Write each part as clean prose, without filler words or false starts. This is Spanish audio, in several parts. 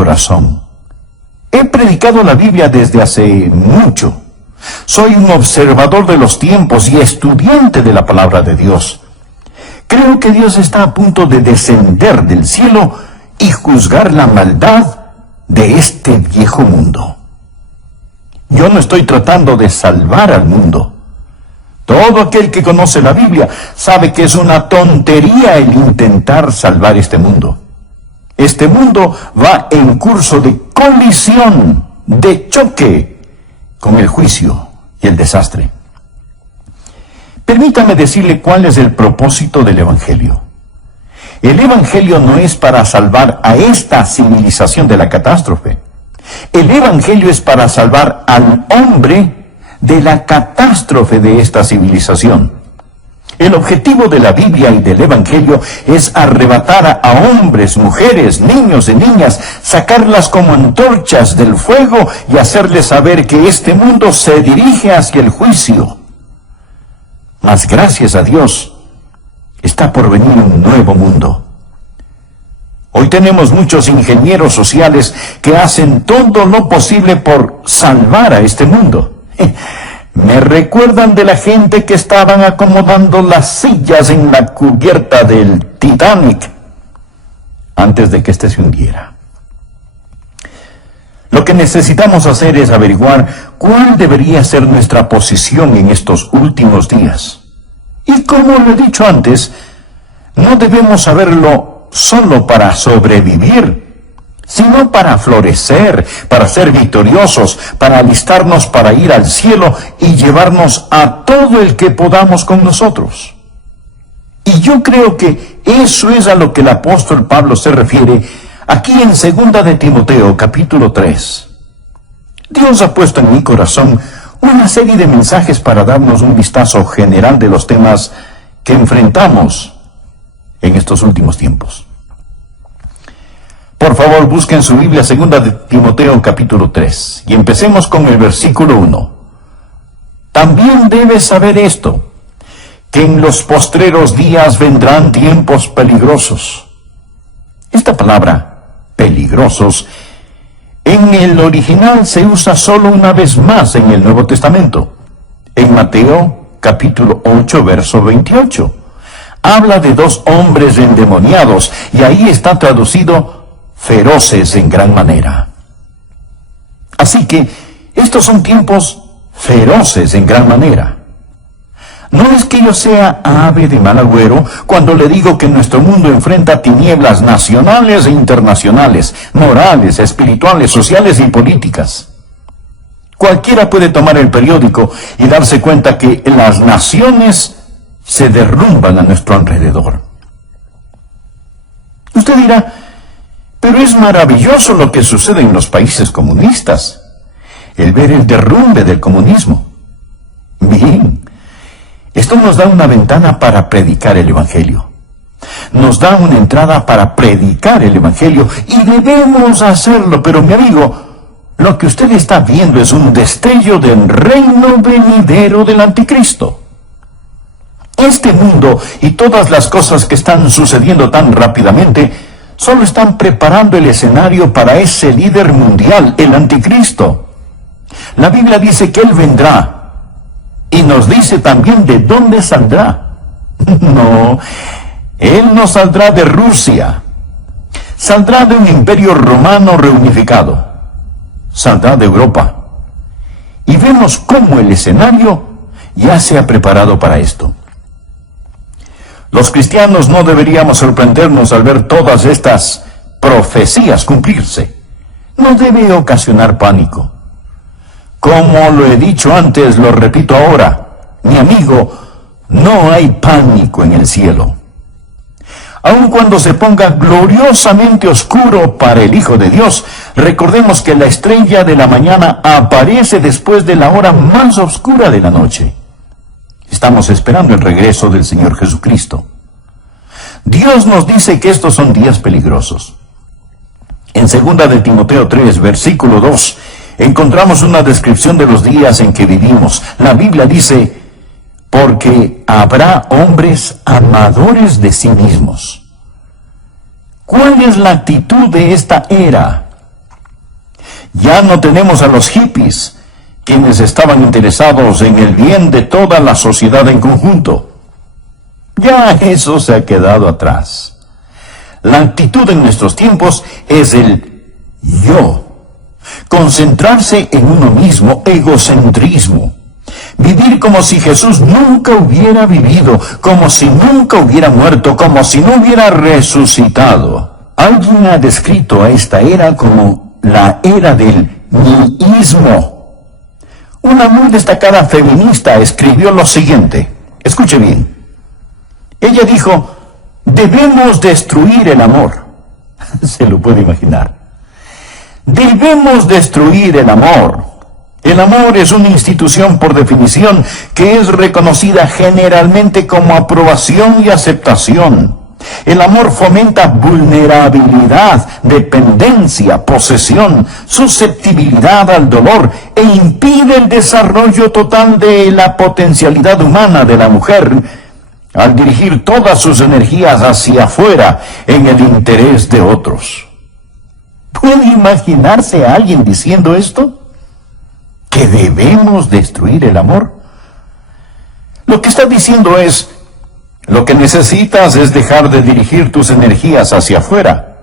corazón. He predicado la Biblia desde hace mucho. Soy un observador de los tiempos y estudiante de la palabra de Dios. Creo que Dios está a punto de descender del cielo y juzgar la maldad de este viejo mundo. Yo no estoy tratando de salvar al mundo. Todo aquel que conoce la Biblia sabe que es una tontería el intentar salvar este mundo. Este mundo va en curso de colisión, de choque con el juicio y el desastre. Permítame decirle cuál es el propósito del Evangelio. El Evangelio no es para salvar a esta civilización de la catástrofe. El Evangelio es para salvar al hombre de la catástrofe de esta civilización. El objetivo de la Biblia y del Evangelio es arrebatar a hombres, mujeres, niños y niñas, sacarlas como antorchas del fuego y hacerles saber que este mundo se dirige hacia el juicio. Mas gracias a Dios, está por venir un nuevo mundo. Hoy tenemos muchos ingenieros sociales que hacen todo lo posible por salvar a este mundo. Me recuerdan de la gente que estaban acomodando las sillas en la cubierta del Titanic antes de que éste se hundiera. Lo que necesitamos hacer es averiguar cuál debería ser nuestra posición en estos últimos días. Y como lo he dicho antes, no debemos saberlo solo para sobrevivir, sino para florecer, para ser victoriosos, para alistarnos para ir al cielo y llevarnos a todo el que podamos con nosotros. Y yo creo que eso es a lo que el apóstol Pablo se refiere aquí en 2 de Timoteo, capítulo 3. Dios ha puesto en mi corazón una serie de mensajes para darnos un vistazo general de los temas que enfrentamos en estos últimos tiempos. Por favor, busquen su Biblia, 2 de Timoteo, capítulo 3, y empecemos con el versículo 1. También debes saber esto, que en los postreros días vendrán tiempos peligrosos. Esta palabra, peligrosos, en el original se usa solo una vez más en el Nuevo Testamento. En Mateo, capítulo 8, verso 28. Habla de dos hombres endemoniados, y ahí está traducido feroces en gran manera. Así que estos son tiempos feroces en gran manera. No es que yo sea ave de mal agüero cuando le digo que nuestro mundo enfrenta tinieblas nacionales e internacionales, morales, espirituales, sociales y políticas. Cualquiera puede tomar el periódico y darse cuenta que las naciones se derrumban a nuestro alrededor. Usted dirá, pero es maravilloso lo que sucede en los países comunistas, el ver el derrumbe del comunismo. Bien, esto nos da una ventana para predicar el Evangelio. Nos da una entrada para predicar el Evangelio y debemos hacerlo, pero mi amigo, lo que usted está viendo es un destello del reino venidero del anticristo. Este mundo y todas las cosas que están sucediendo tan rápidamente solo están preparando el escenario para ese líder mundial, el anticristo. La Biblia dice que él vendrá y nos dice también de dónde saldrá. No, él no saldrá de Rusia, saldrá de un imperio romano reunificado, saldrá de Europa. Y vemos cómo el escenario ya se ha preparado para esto. Los cristianos no deberíamos sorprendernos al ver todas estas profecías cumplirse. No debe ocasionar pánico. Como lo he dicho antes, lo repito ahora, mi amigo, no hay pánico en el cielo. Aun cuando se ponga gloriosamente oscuro para el Hijo de Dios, recordemos que la estrella de la mañana aparece después de la hora más oscura de la noche. Estamos esperando el regreso del Señor Jesucristo. Dios nos dice que estos son días peligrosos. En 2 de Timoteo 3, versículo 2, encontramos una descripción de los días en que vivimos. La Biblia dice, porque habrá hombres amadores de sí mismos. ¿Cuál es la actitud de esta era? Ya no tenemos a los hippies, quienes estaban interesados en el bien de toda la sociedad en conjunto. Ya eso se ha quedado atrás. La actitud en nuestros tiempos es el yo. Concentrarse en uno mismo, egocentrismo. Vivir como si Jesús nunca hubiera vivido, como si nunca hubiera muerto, como si no hubiera resucitado. Alguien ha descrito a esta era como la era del nihilismo. Una muy destacada feminista escribió lo siguiente. Escuche bien. Ella dijo: debemos destruir el amor. Se lo puede imaginar. Debemos destruir el amor. El amor es una institución por definición que es reconocida generalmente como aprobación y aceptación. El amor fomenta vulnerabilidad, dependencia, posesión, susceptibilidad al dolor e impide el desarrollo total de la potencialidad humana de la mujer al dirigir todas sus energías hacia afuera en el interés de otros. ¿Puede imaginarse a alguien diciendo esto? ¿Que debemos destruir el amor? Lo que está diciendo es: lo que necesitas es dejar de dirigir tus energías hacia afuera.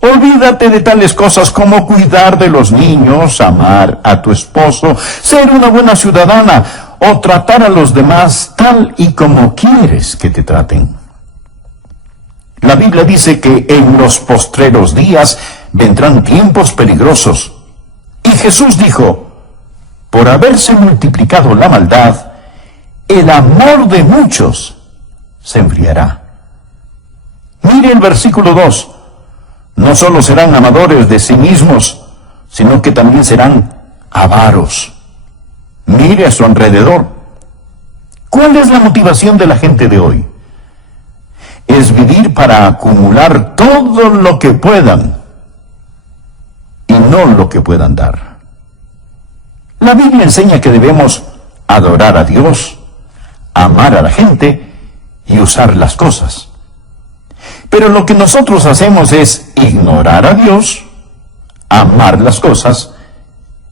Olvídate de tales cosas como cuidar de los niños, amar a tu esposo, ser una buena ciudadana o tratar a los demás tal y como quieres que te traten. La Biblia dice que en los postreros días vendrán tiempos peligrosos. Y Jesús dijo: por haberse multiplicado la maldad, el amor de muchos se enfriará. Mire el versículo 2. No solo serán amadores de sí mismos, sino que también serán avaros. Mire a su alrededor. ¿Cuál es la motivación de la gente de hoy? Es vivir para acumular todo lo que puedan y no lo que puedan dar. La Biblia enseña que debemos adorar a Dios, amar a la gente y usar las cosas. Pero lo que nosotros hacemos es ignorar a Dios, amar las cosas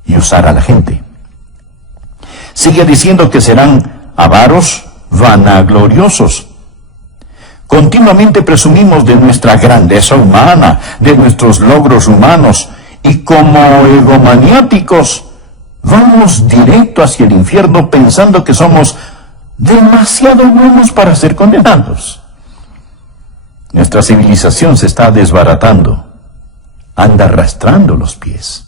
y usar a la gente. Sigue diciendo que serán avaros, vanagloriosos. Continuamente presumimos de nuestra grandeza humana, de nuestros logros humanos, y como egomaniáticos vamos directo hacia el infierno pensando que somos demasiado buenos para ser condenados. Nuestra civilización se está desbaratando, anda arrastrando los pies.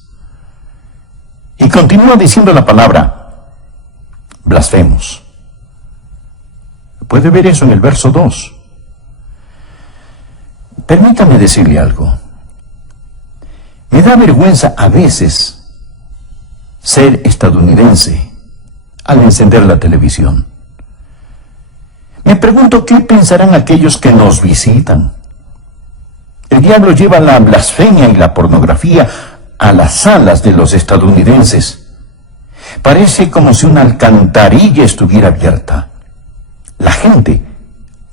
Y continúa diciendo la palabra: blasfemos. Puede ver eso en el verso 2. Permítame decirle algo. Me da vergüenza a veces ser estadounidense al encender la televisión. Me pregunto qué pensarán aquellos que nos visitan. El diablo lleva la blasfemia y la pornografía a las salas de los estadounidenses. Parece como si una alcantarilla estuviera abierta. La gente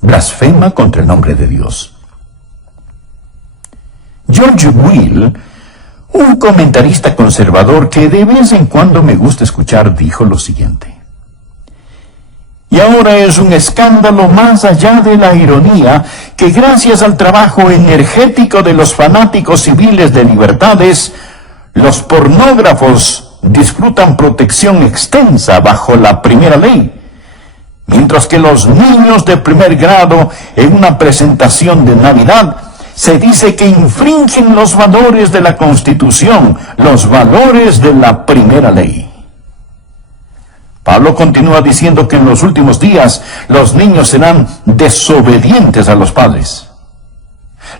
blasfema contra el nombre de Dios. George Will, un comentarista conservador que de vez en cuando me gusta escuchar, dijo lo siguiente: y ahora es un escándalo más allá de la ironía que gracias al trabajo energético de los fanáticos civiles de libertades, los pornógrafos disfrutan protección extensa bajo la primera ley, mientras que los niños de primer grado en una presentación de Navidad se dice que infringen los valores de la Constitución, los valores de la primera ley. Pablo continúa diciendo que en los últimos días los niños serán desobedientes a los padres.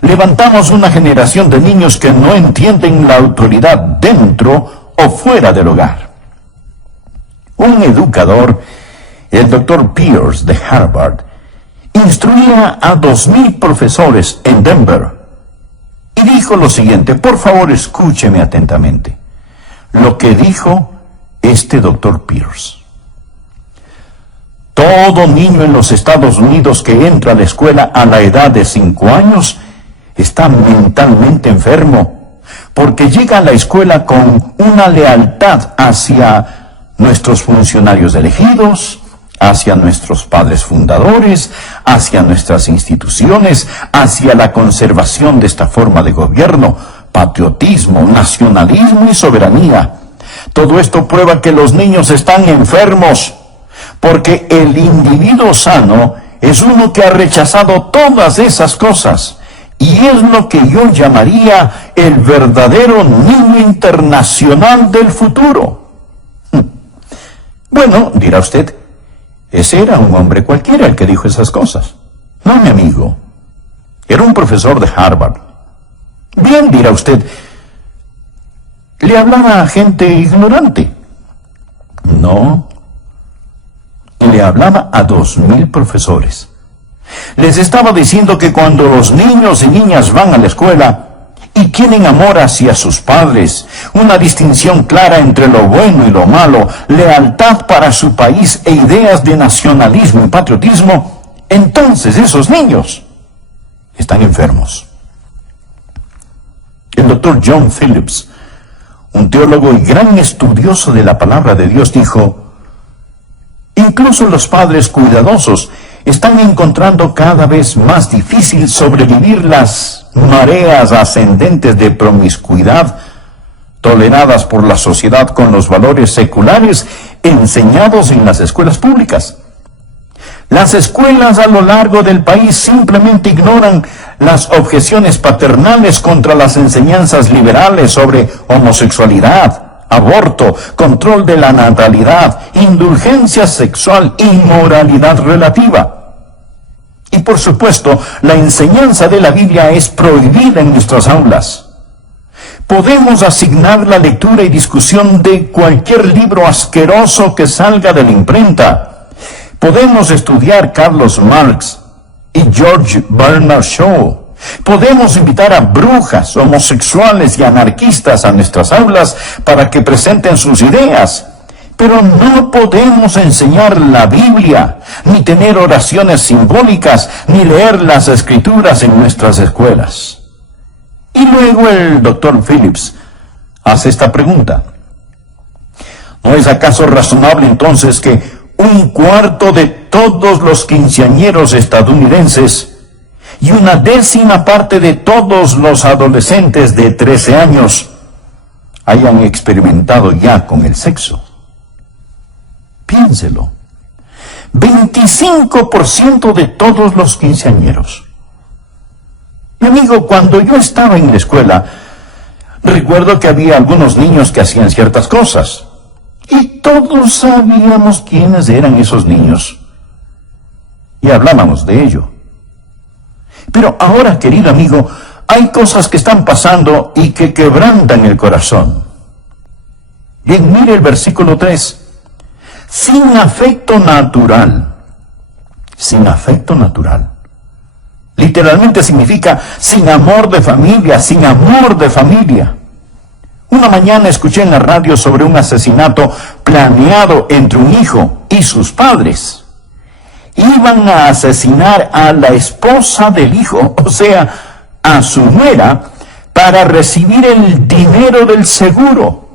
Levantamos una generación de niños que no entienden la autoridad dentro o fuera del hogar. Un educador, el Dr. Pierce de Harvard, instruía a 2,000 profesores en Denver y dijo lo siguiente. Por favor, escúcheme atentamente lo que dijo este Dr. Pierce. Todo niño en los Estados Unidos que entra a la escuela a la edad de 5 años está mentalmente enfermo, porque llega a la escuela con una lealtad hacia nuestros funcionarios elegidos, hacia nuestros padres fundadores, hacia nuestras instituciones, hacia la conservación de esta forma de gobierno, patriotismo, nacionalismo y soberanía. Todo esto prueba que los niños están enfermos, porque el individuo sano es uno que ha rechazado todas esas cosas, y es lo que yo llamaría el verdadero niño internacional del futuro. Bueno, dirá usted, ese era un hombre cualquiera el que dijo esas cosas. No, mi amigo. Era un profesor de Harvard. Bien, dirá usted, le hablaba a gente ignorante. No. Le hablaba a 2,000 profesores. Les estaba diciendo que cuando los niños y niñas van a la escuela y tienen amor hacia sus padres, una distinción clara entre lo bueno y lo malo, lealtad para su país e ideas de nacionalismo y patriotismo, entonces esos niños están enfermos. El doctor John Phillips, un teólogo y gran estudioso de la palabra de Dios, dijo: incluso los padres cuidadosos están encontrando cada vez más difícil sobrevivir las mareas ascendentes de promiscuidad toleradas por la sociedad con los valores seculares enseñados en las escuelas públicas. Las escuelas a lo largo del país simplemente ignoran las objeciones paternales contra las enseñanzas liberales sobre homosexualidad, aborto, control de la natalidad, indulgencia sexual y moralidad relativa. Y por supuesto, la enseñanza de la Biblia es prohibida en nuestras aulas. Podemos asignar la lectura y discusión de cualquier libro asqueroso que salga de la imprenta. Podemos estudiar Carlos Marx y George Bernard Shaw. Podemos invitar a brujas, homosexuales y anarquistas a nuestras aulas para que presenten sus ideas. Pero no podemos enseñar la Biblia, ni tener oraciones simbólicas, ni leer las Escrituras en nuestras escuelas. Y luego el doctor Phillips hace esta pregunta: ¿no es acaso razonable entonces que 1/4 de todos los quinceañeros estadounidenses y 1/10 parte de todos los adolescentes de 13 años hayan experimentado ya con el sexo? Piénselo. 25% de todos los quinceañeros. Mi amigo, cuando yo estaba en la escuela, recuerdo que había algunos niños que hacían ciertas cosas. Y todos sabíamos quiénes eran esos niños. Y hablábamos de ello. Pero ahora, querido amigo, hay cosas que están pasando y que quebrantan el corazón. Bien, mire el versículo 3. Sin afecto natural. Sin afecto natural. Literalmente significa sin amor de familia, sin amor de familia. Una mañana escuché en la radio sobre un asesinato planeado entre un hijo y sus padres. Iban a asesinar a la esposa del hijo, o sea, a su nuera, para recibir el dinero del seguro.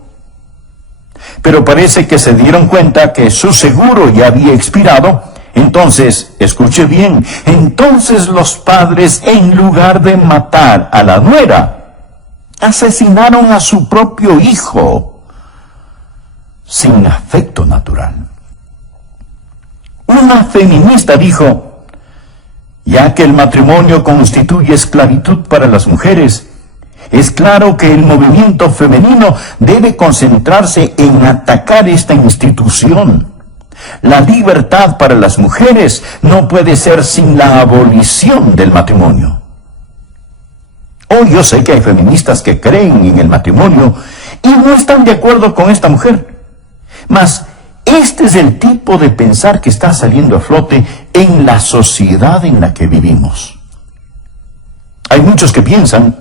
Pero parece que se dieron cuenta que su seguro ya había expirado. Entonces, escuche bien, entonces los padres, en lugar de matar a la nuera, asesinaron a su propio hijo sin afecto natural. Una feminista dijo: ya que el matrimonio constituye esclavitud para las mujeres, es claro que el movimiento femenino debe concentrarse en atacar esta institución. La libertad para las mujeres no puede ser sin la abolición del matrimonio. Hoy yo sé que hay feministas que creen en el matrimonio y no están de acuerdo con esta mujer. Mas este es el tipo de pensar que está saliendo a flote en la sociedad en la que vivimos. Hay muchos que piensan,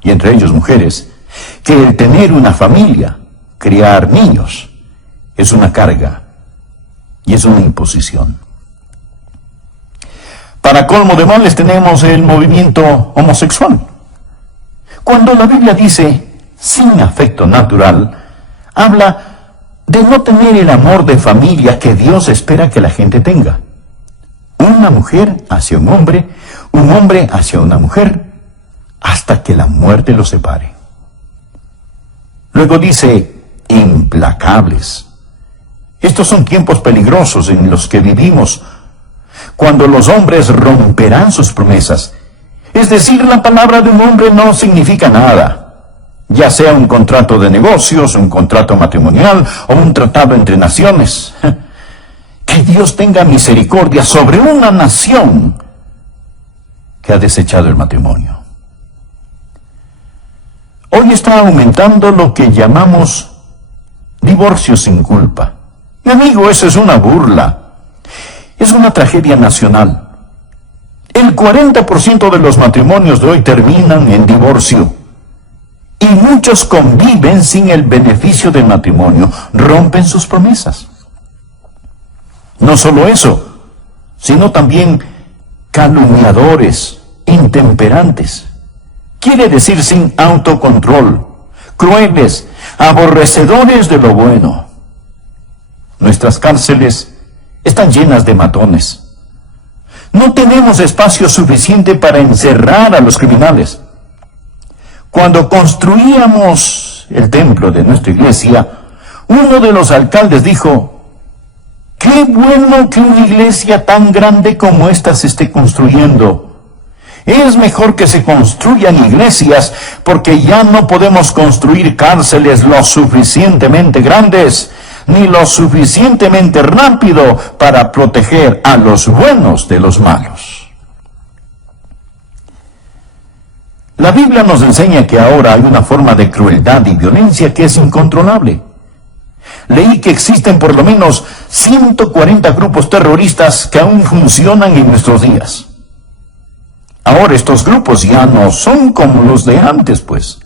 y entre ellos mujeres, que el tener una familia, criar niños, es una carga y es una imposición. Para colmo de males tenemos el movimiento homosexual. Cuando la Biblia dice sin afecto natural, habla de no tener el amor de familia que Dios espera que la gente tenga. Una mujer hacia un hombre hacia una mujer, hasta que la muerte los separe. Luego dice, implacables. Estos son tiempos peligrosos en los que vivimos, cuando los hombres romperán sus promesas. Es decir, la palabra de un hombre no significa nada, ya sea un contrato de negocios, un contrato matrimonial o un tratado entre naciones. Que Dios tenga misericordia sobre una nación que ha desechado el matrimonio. Hoy está aumentando lo que llamamos divorcio sin culpa. Mi amigo, eso es una burla. Es una tragedia nacional. El 40% de los matrimonios de hoy terminan en divorcio. Y muchos conviven sin el beneficio del matrimonio, rompen sus promesas. No solo eso, sino también calumniadores, intemperantes. Quiere decir sin autocontrol, crueles, aborrecedores de lo bueno. Nuestras cárceles están llenas de matones. No tenemos espacio suficiente para encerrar a los criminales. Cuando construíamos el templo de nuestra iglesia, uno de los alcaldes dijo, qué bueno que una iglesia tan grande como esta se esté construyendo. Es mejor que se construyan iglesias, porque ya no podemos construir cárceles lo suficientemente grandes, ni lo suficientemente rápido para proteger a los buenos de los malos. La Biblia nos enseña que ahora hay una forma de crueldad y violencia que es incontrolable. Leí que existen por lo menos 140 grupos terroristas que aún funcionan en nuestros días. Ahora estos grupos ya no son como los de antes, pues.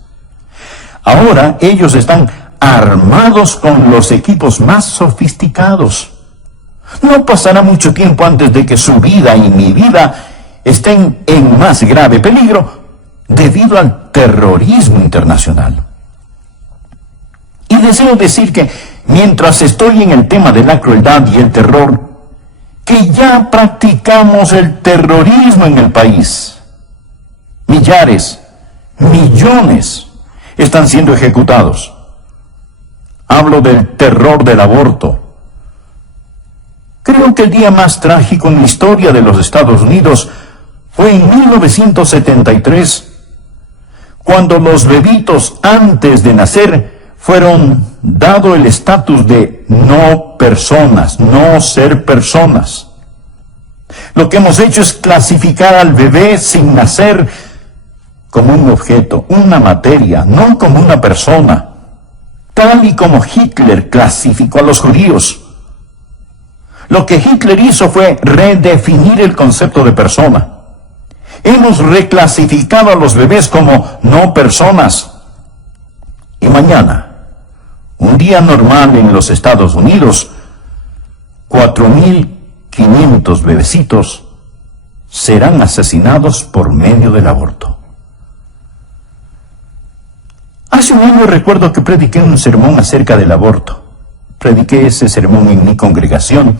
Ahora ellos están armados con los equipos más sofisticados. No pasará mucho tiempo antes de que su vida y mi vida estén en más grave peligro debido al terrorismo internacional. Y deseo decir que mientras estoy en el tema de la crueldad y el terror, que ya practicamos el terrorismo en el país. Millares, millones están siendo ejecutados. Hablo del terror del aborto. Creo que el día más trágico en la historia de los Estados Unidos fue en 1973, cuando los bebitos antes de nacer fueron dado el estatus de no personas, no ser personas. Lo que hemos hecho es clasificar al bebé sin nacer como un objeto, una materia, no como una persona, tal y como Hitler clasificó a los judíos. Lo que Hitler hizo fue redefinir el concepto de persona. Hemos reclasificado a los bebés como no personas. Y mañana, un día normal en los Estados Unidos, 4.500 bebecitos serán asesinados por medio del aborto. Hace un año recuerdo que prediqué un sermón acerca del aborto. Prediqué ese sermón en mi congregación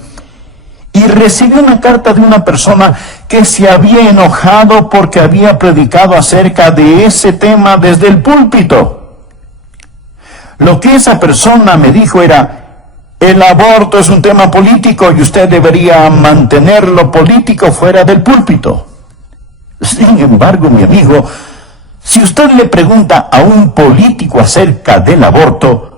y recibí una carta de una persona que se había enojado porque había predicado acerca de ese tema desde el púlpito. Lo que esa persona me dijo era, el aborto es un tema político y usted debería mantener lo político fuera del púlpito. Sin embargo, mi amigo, si usted le pregunta a un político acerca del aborto,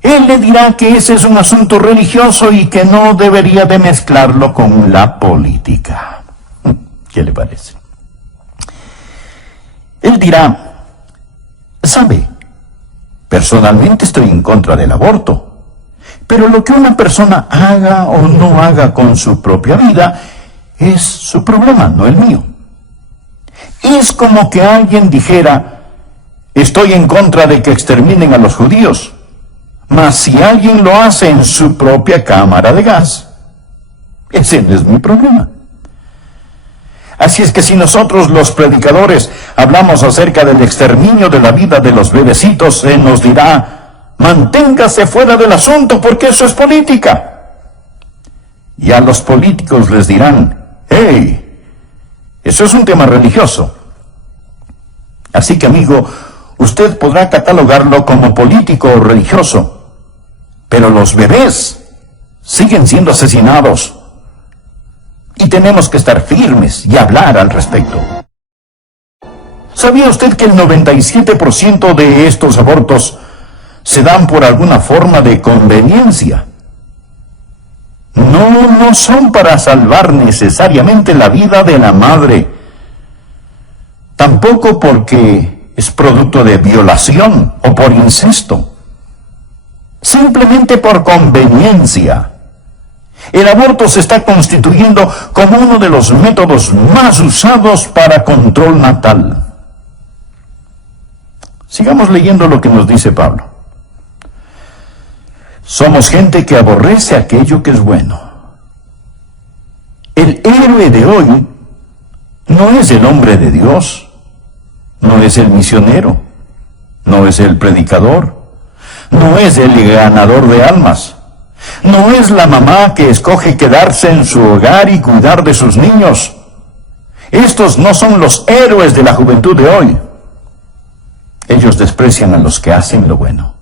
él le dirá que ese es un asunto religioso y que no debería de mezclarlo con la política. ¿Qué le parece? Él dirá, ¿sabe? Personalmente estoy en contra del aborto, pero lo que una persona haga o no haga con su propia vida es su problema, no el mío. Es como que alguien dijera, estoy en contra de que exterminen a los judíos, mas si alguien lo hace en su propia cámara de gas, ese no es mi problema. Así es que si nosotros los predicadores hablamos acerca del exterminio de la vida de los bebecitos, se nos dirá: manténgase fuera del asunto porque eso es política. Y a los políticos les dirán: hey, eso es un tema religioso. Así que, amigo, usted podrá catalogarlo como político o religioso, pero los bebés siguen siendo asesinados. Y tenemos que estar firmes y hablar al respecto. ¿Sabía usted que el 97% de estos abortos se dan por alguna forma de conveniencia? No son para salvar necesariamente la vida de la madre. Tampoco porque es producto de violación o por incesto. Simplemente por conveniencia. El aborto se está constituyendo como uno de los métodos más usados para control natal. Sigamos leyendo lo que nos dice Pablo. Somos gente que aborrece aquello que es bueno. El héroe de hoy no es el hombre de Dios, no es el misionero, no es el predicador, no es el ganador de almas. No es la mamá que escoge quedarse en su hogar y cuidar de sus niños. Estos no son los héroes de la juventud de hoy. Ellos desprecian a los que hacen lo bueno.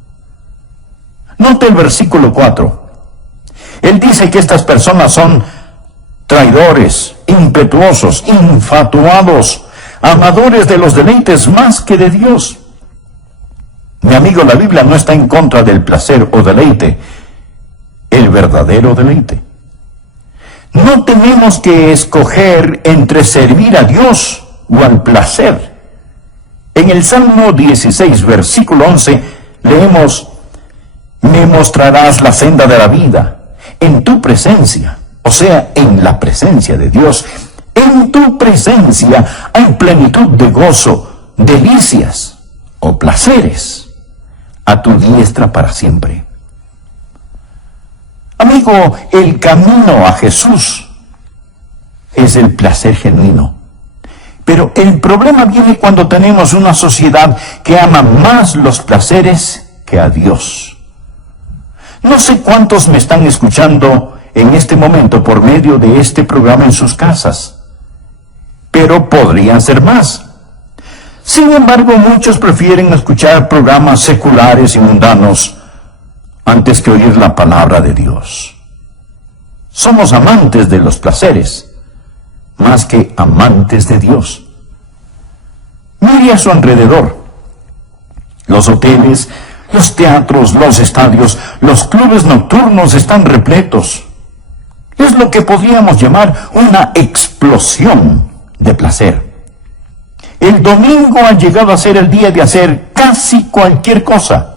Note el versículo 4. Él dice que estas personas son traidores, impetuosos, infatuados, amadores de los deleites más que de Dios. Mi amigo, la Biblia no está en contra del placer o deleite, el verdadero deleite. No tenemos que escoger entre servir a Dios o al placer. En el Salmo 16, versículo 11, leemos: me mostrarás la senda de la vida, en tu presencia, o sea, en la presencia de Dios. En tu presencia hay plenitud de gozo, delicias o placeres, a tu diestra para siempre. Amigo, el camino a Jesús es el placer genuino. Pero el problema viene cuando tenemos una sociedad que ama más los placeres que a Dios. No sé cuántos me están escuchando en este momento por medio de este programa en sus casas, pero podrían ser más. Sin embargo, muchos prefieren escuchar programas seculares y mundanos antes que oír la palabra de Dios. Somos amantes de los placeres, más que amantes de Dios. Mire a su alrededor. Los hoteles, los teatros, los estadios, los clubes nocturnos están repletos. Es lo que podríamos llamar una explosión de placer. El domingo ha llegado a ser el día de hacer casi cualquier cosa,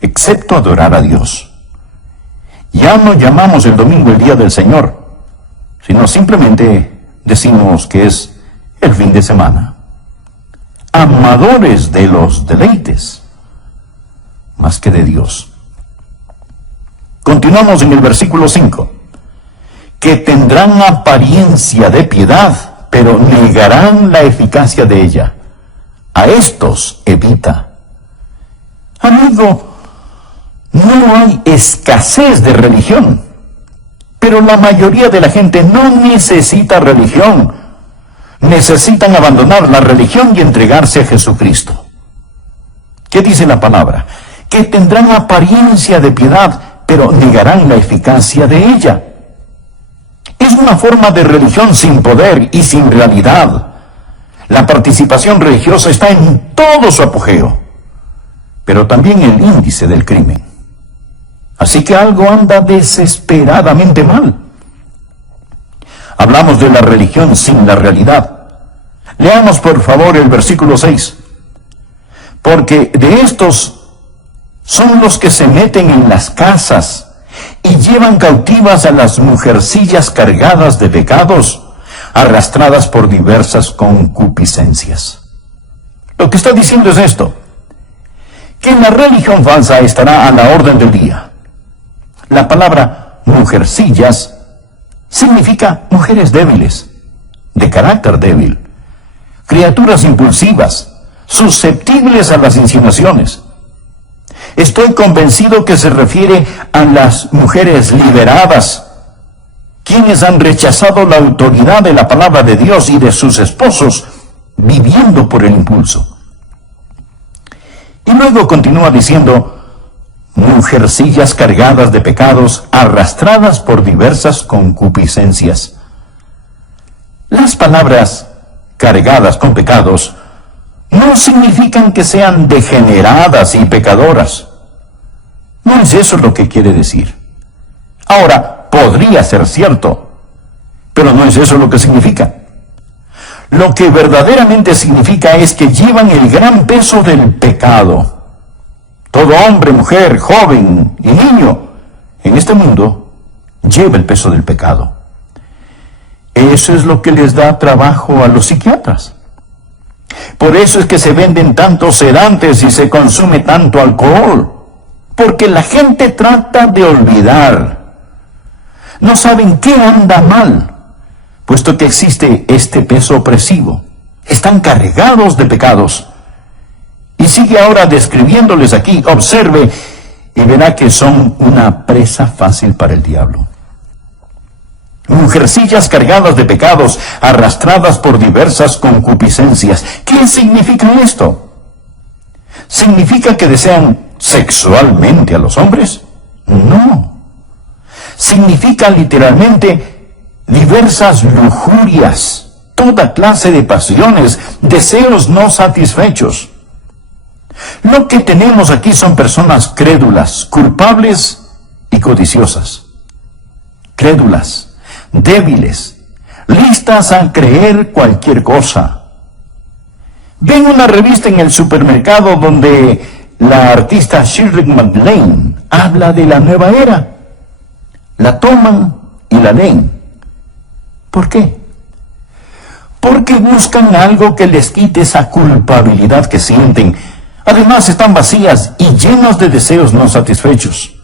excepto adorar a Dios. Ya no llamamos el domingo el día del Señor, sino simplemente decimos que es el fin de semana. Amadores de los deleites, más que de Dios. Continuamos en el versículo 5. Que tendrán apariencia de piedad, pero negarán la eficacia de ella. A estos evita. Amigo, no hay escasez de religión, pero la mayoría de la gente no necesita religión. Necesitan abandonar la religión y entregarse a Jesucristo. ¿Qué dice la palabra? Que tendrán apariencia de piedad, pero negarán la eficacia de ella. Es una forma de religión sin poder y sin realidad. La participación religiosa está en todo su apogeo, pero también el índice del crimen. Así que algo anda desesperadamente mal. Hablamos de la religión sin la realidad. Leamos por favor el versículo 6. Porque de estos son los que se meten en las casas y llevan cautivas a las mujercillas cargadas de pecados, arrastradas por diversas concupiscencias. Lo que está diciendo es esto: que la religión falsa estará a la orden del día. La palabra mujercillas significa mujeres débiles, de carácter débil, criaturas impulsivas, susceptibles a las insinuaciones. Estoy convencido que se refiere a las mujeres liberadas, quienes han rechazado la autoridad de la palabra de Dios y de sus esposos, viviendo por el impulso. Y luego continúa diciendo, mujercillas cargadas de pecados, arrastradas por diversas concupiscencias. Las palabras cargadas con pecados no significan que sean degeneradas y pecadoras. No es eso lo que quiere decir. Ahora, podría ser cierto, pero no es eso lo que significa. Lo que verdaderamente significa es que llevan el gran peso del pecado. Todo hombre, mujer, joven y niño en este mundo lleva el peso del pecado. Eso es lo que les da trabajo a los psiquiatras. Por eso es que se venden tantos sedantes y se consume tanto alcohol. Porque la gente trata de olvidar. No saben qué anda mal, puesto que existe este peso opresivo. Están cargados de pecados. Y sigue ahora describiéndoles aquí. Observe y verá que son una presa fácil para el diablo. Mujercillas cargadas de pecados, arrastradas por diversas concupiscencias. ¿Qué significa esto? ¿Significa que desean sexualmente a los hombres? No. Significa literalmente diversas lujurias, toda clase de pasiones, deseos no satisfechos. Lo que tenemos aquí son personas crédulas, culpables y codiciosas. Crédulas, débiles, listas a creer cualquier cosa. Ven una revista en el supermercado donde la artista Shirley MacLaine habla de la nueva era. La toman y la leen. ¿Por qué? Porque buscan algo que les quite esa culpabilidad que sienten. Además están vacías y llenas de deseos no satisfechos.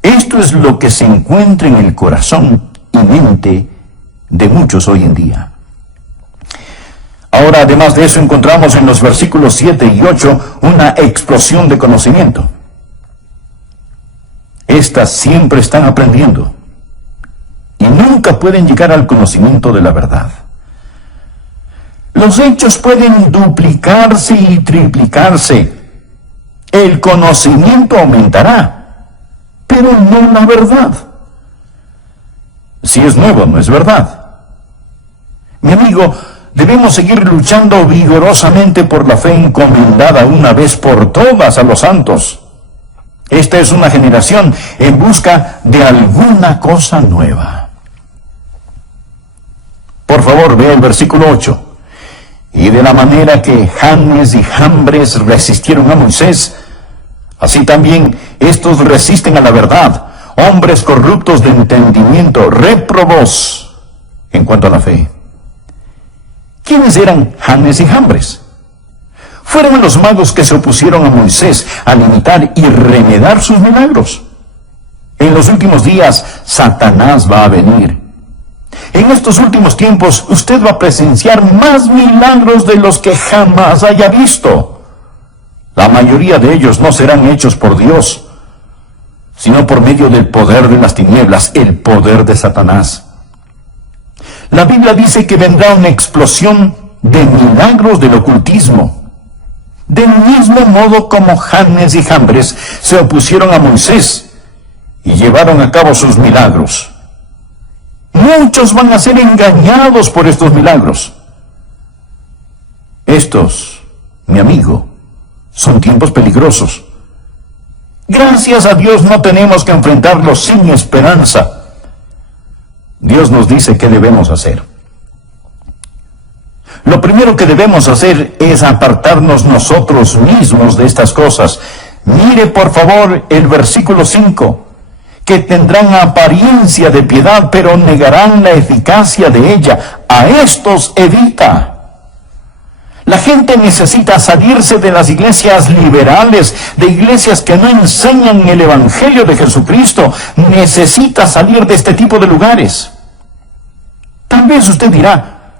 Esto es lo que se encuentra en el corazón y mente de muchos hoy en día. Ahora, además de eso, encontramos en los versículos 7 y 8 una explosión de conocimiento. Estas siempre están aprendiendo y nunca pueden llegar al conocimiento de la verdad. Los hechos pueden duplicarse y triplicarse. El conocimiento aumentará, pero no la verdad. Si es nuevo, no es verdad. Mi amigo, debemos seguir luchando vigorosamente por la fe encomendada una vez por todas a los santos. Esta es una generación en busca de alguna cosa nueva. Por favor, vea el versículo 8. Y de la manera que Janes y Jambres resistieron a Moisés, así también estos resisten a la verdad, hombres corruptos de entendimiento, réprobos en cuanto a la fe. ¿Quiénes eran Janes y Jambres? Fueron los magos que se opusieron a Moisés al imitar y remedar sus milagros. En los últimos días, Satanás va a venir. En estos últimos tiempos, usted va a presenciar más milagros de los que jamás haya visto. La mayoría de ellos no serán hechos por Dios, sino por medio del poder de las tinieblas, el poder de Satanás. La Biblia dice que vendrá una explosión de milagros del ocultismo. Del mismo modo como Janes y Jambres se opusieron a Moisés y llevaron a cabo sus milagros. Muchos van a ser engañados por estos milagros. Estos, mi amigo, son tiempos peligrosos. Gracias a Dios no tenemos que enfrentarlos sin esperanza. Dios nos dice qué debemos hacer. Lo primero que debemos hacer es apartarnos nosotros mismos de estas cosas. Mire por favor el versículo 5. Que tendrán apariencia de piedad, pero negarán la eficacia de ella. A estos evita. La gente necesita salirse de las iglesias liberales, de iglesias que no enseñan el Evangelio de Jesucristo. Necesita salir de este tipo de lugares. Tal vez usted dirá,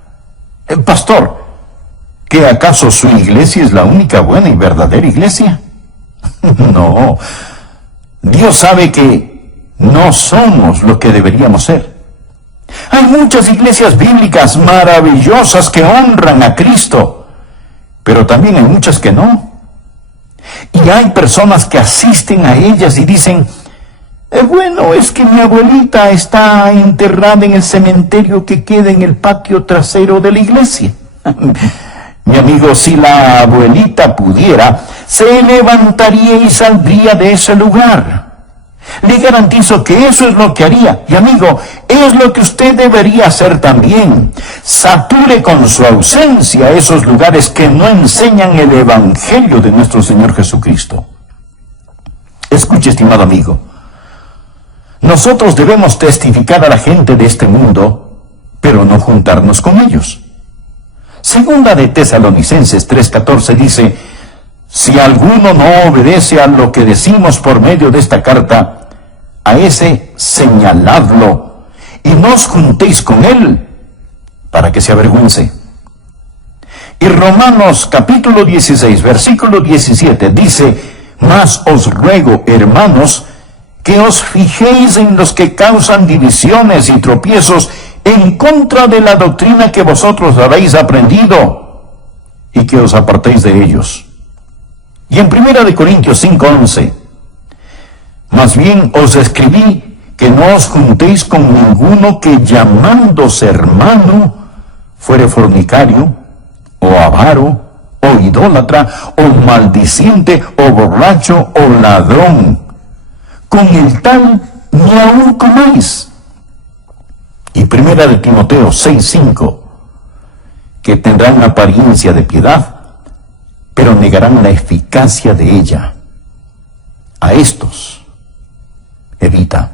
pastor, ¿que acaso su iglesia es la única buena y verdadera iglesia? No, Dios sabe que no somos lo que deberíamos ser. Hay muchas iglesias bíblicas maravillosas que honran a Cristo, pero también hay muchas que no. Y hay personas que asisten a ellas y dicen, bueno, es que mi abuelita está enterrada en el cementerio que queda en el patio trasero de la iglesia. Mi amigo, si la abuelita pudiera, se levantaría y saldría de ese lugar. Le garantizo que eso es lo que haría. Y amigo, es lo que usted debería hacer también. Sature con su ausencia esos lugares que no enseñan el Evangelio de nuestro Señor Jesucristo. Escuche, estimado amigo. Nosotros debemos testificar a la gente de este mundo, pero no juntarnos con ellos. Segunda de Tesalonicenses 3:14 dice, si alguno no obedece a lo que decimos por medio de esta carta, a ese señaladlo y no os juntéis con él para que se avergüence. Y Romanos capítulo 16, versículo 17 dice, mas os ruego, hermanos, que os fijéis en los que causan divisiones y tropiezos en contra de la doctrina que vosotros habéis aprendido, y que os apartéis de ellos. Y en 1 Corintios 5:11, más bien os escribí que no os juntéis con ninguno que llamándose hermano fuere fornicario, o avaro, o idólatra, o maldiciente, o borracho, o ladrón. Con el tal ni aun comáis. Y 1 Timoteo 6:5, que tendrán apariencia de piedad, pero negarán la eficacia de ella. A estos evita.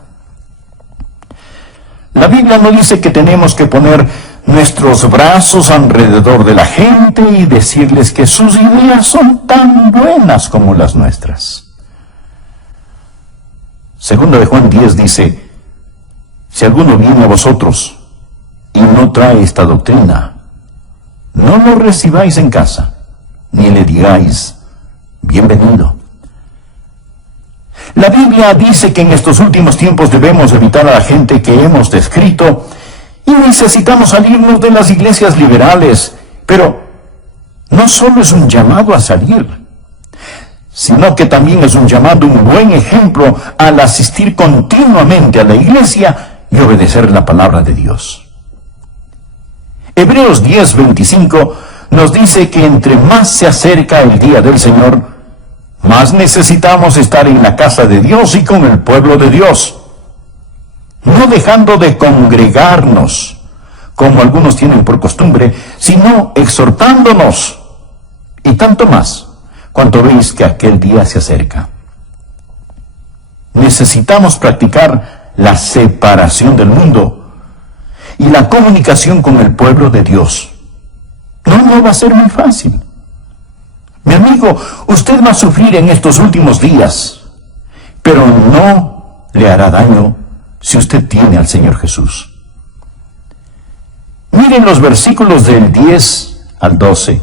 La Biblia no dice que tenemos que poner nuestros brazos alrededor de la gente y decirles que sus ideas son tan buenas como las nuestras. Segunda de Juan 10 dice, si alguno viene a vosotros y no trae esta doctrina, no lo recibáis en casa, ni le digáis, bienvenido. La Biblia dice que en estos últimos tiempos debemos evitar a la gente que hemos descrito y necesitamos salirnos de las iglesias liberales, pero no solo es un llamado a salir, sino que también es un llamado, un buen ejemplo al asistir continuamente a la iglesia y obedecer la palabra de Dios. Hebreos 10:25 nos dice que entre más se acerca el día del Señor, más necesitamos estar en la casa de Dios y con el pueblo de Dios, no dejando de congregarnos, como algunos tienen por costumbre, sino exhortándonos, y tanto más, cuanto veis que aquel día se acerca. Necesitamos practicar la separación del mundo y la comunicación con el pueblo de Dios. No va a ser muy fácil. Mi amigo, usted va a sufrir en estos últimos días, pero no le hará daño si usted tiene al Señor Jesús. Miren los versículos del 10 al 12.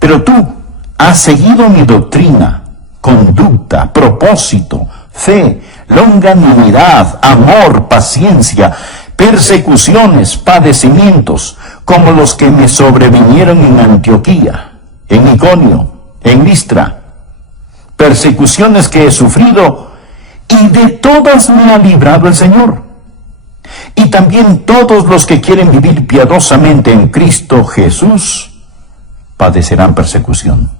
Pero tú has seguido mi doctrina, conducta, propósito, fe, longanimidad, amor, paciencia, persecuciones, padecimientos, como los que me sobrevinieron en Antioquía, en Iconio, en Listra, persecuciones que he sufrido, y de todas me ha librado el Señor. Y también todos los que quieren vivir piadosamente en Cristo Jesús padecerán persecución.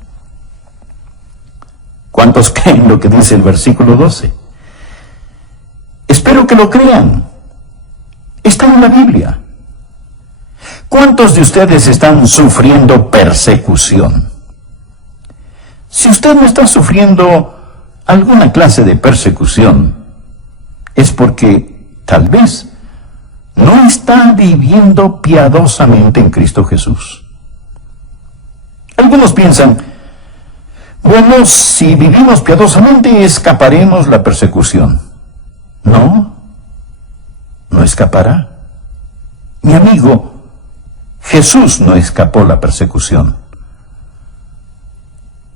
¿Cuántos creen lo que dice el versículo 12? Espero que lo crean. Está en la Biblia. ¿Cuántos de ustedes están sufriendo persecución? Si usted no está sufriendo alguna clase de persecución, es porque tal vez no está viviendo piadosamente en Cristo Jesús. Algunos piensan, bueno, si vivimos piadosamente escaparemos la persecución. No escapará. Mi amigo, Jesús no escapó la persecución.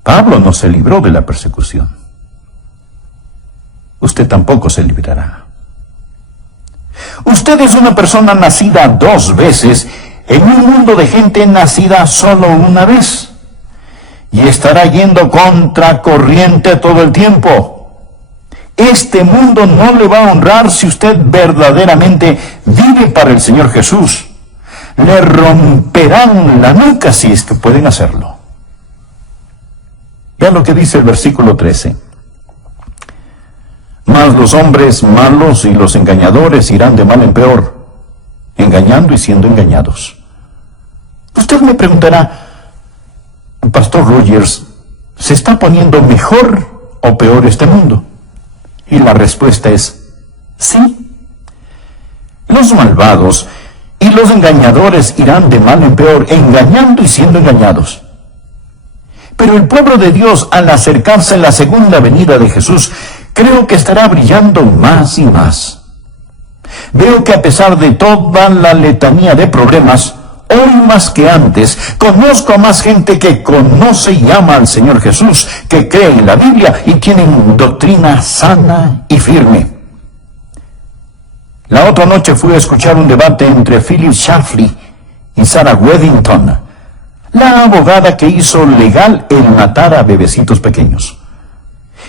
Pablo no se libró de la persecución. Usted tampoco se librará. Usted es una persona nacida 2 veces en un mundo de gente nacida solo una vez. Y estará yendo contra corriente todo el tiempo. Este mundo no le va a honrar si usted verdaderamente vive para el Señor Jesús. Le romperán la nuca si es que pueden hacerlo. Vean lo que dice el versículo 13. Mas los hombres malos y los engañadores irán de mal en peor, engañando y siendo engañados. Usted me preguntará, Pastor Rogers, ¿se está poniendo mejor o peor este mundo? Y la respuesta es sí. Los malvados y los engañadores irán de mal en peor, engañando y siendo engañados. Pero el pueblo de Dios, al acercarse a la segunda venida de Jesús, creo que estará brillando más y más. Veo que a pesar de toda la letanía de problemas, hoy más que antes, conozco a más gente que conoce y ama al Señor Jesús, que cree en la Biblia y tienen doctrina sana y firme. La otra noche fui a escuchar un debate entre Philip Schlafly y Sarah Weddington, la abogada que hizo legal el matar a bebecitos pequeños.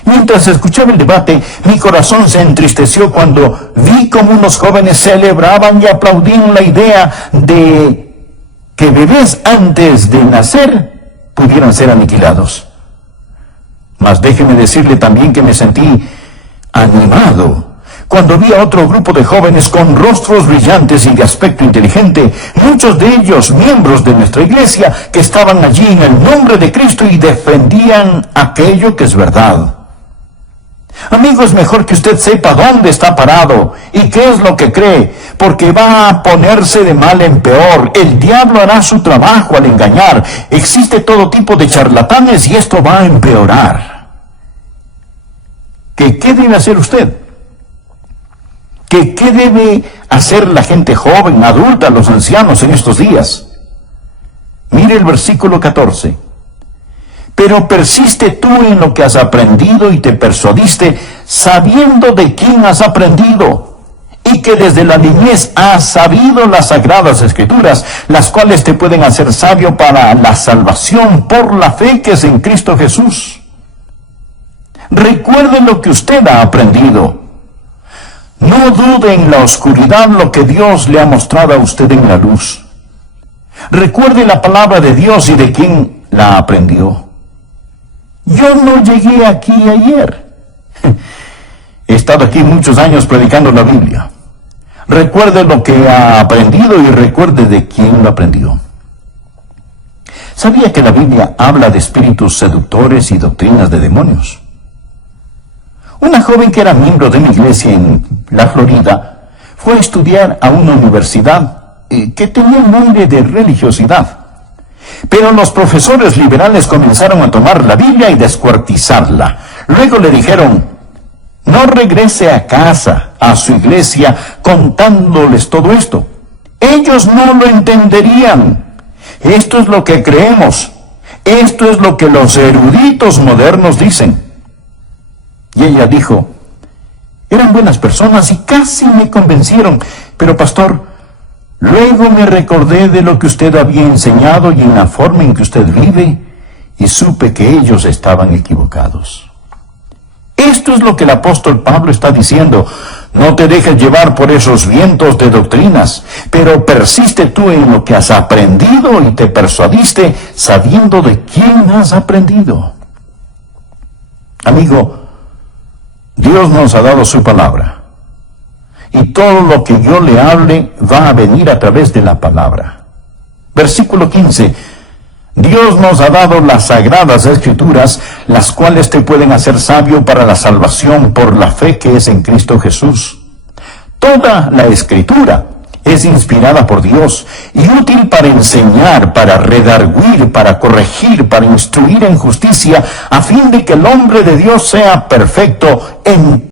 Mientras escuchaba el debate, mi corazón se entristeció cuando vi cómo unos jóvenes celebraban y aplaudían la idea de que bebés antes de nacer pudieran ser aniquilados. Mas déjeme decirle también que me sentí animado cuando vi a otro grupo de jóvenes con rostros brillantes y de aspecto inteligente, muchos de ellos miembros de nuestra iglesia, que estaban allí en el nombre de Cristo y defendían aquello que es verdad. Amigo, es mejor que usted sepa dónde está parado y qué es lo que cree, porque va a ponerse de mal en peor. El diablo hará su trabajo al engañar. Existe todo tipo de charlatanes y esto va a empeorar. ¿Qué debe hacer usted? ¿Qué debe hacer la gente joven, adulta, los ancianos en estos días? Mire el versículo 14. Pero persiste tú en lo que has aprendido y te persuadiste, sabiendo de quién has aprendido, y que desde la niñez has sabido las sagradas escrituras, las cuales te pueden hacer sabio para la salvación por la fe que es en Cristo Jesús. Recuerde lo que usted ha aprendido. No dude en la oscuridad lo que Dios le ha mostrado a usted en la luz. Recuerde la palabra de Dios y de quién la aprendió. Yo no llegué aquí ayer. He estado aquí muchos años predicando la Biblia. Recuerde lo que ha aprendido y recuerde de quién lo aprendió. ¿Sabía que la Biblia habla de espíritus seductores y doctrinas de demonios? Una joven que era miembro de mi iglesia en la Florida fue a estudiar a una universidad que tenía un aire de religiosidad. Pero los profesores liberales comenzaron a tomar la Biblia y descuartizarla. Luego le dijeron, no regrese a casa, a su iglesia, contándoles todo esto. Ellos no lo entenderían. Esto es lo que creemos. Esto es lo que los eruditos modernos dicen. Y ella dijo, eran buenas personas y casi me convencieron, pero pastor, luego me recordé de lo que usted había enseñado y en la forma en que usted vive, y supe que ellos estaban equivocados. Esto es lo que el apóstol Pablo está diciendo. No te dejes llevar por esos vientos de doctrinas, pero persiste tú en lo que has aprendido y te persuadiste sabiendo de quién has aprendido. Amigo, Dios nos ha dado su palabra. Y todo lo que yo le hable va a venir a través de la palabra. Versículo 15. Dios nos ha dado las sagradas escrituras, las cuales te pueden hacer sabio para la salvación por la fe que es en Cristo Jesús. Toda la escritura es inspirada por Dios y útil para enseñar, para redarguir, para corregir, para instruir en justicia, a fin de que el hombre de Dios sea perfecto, en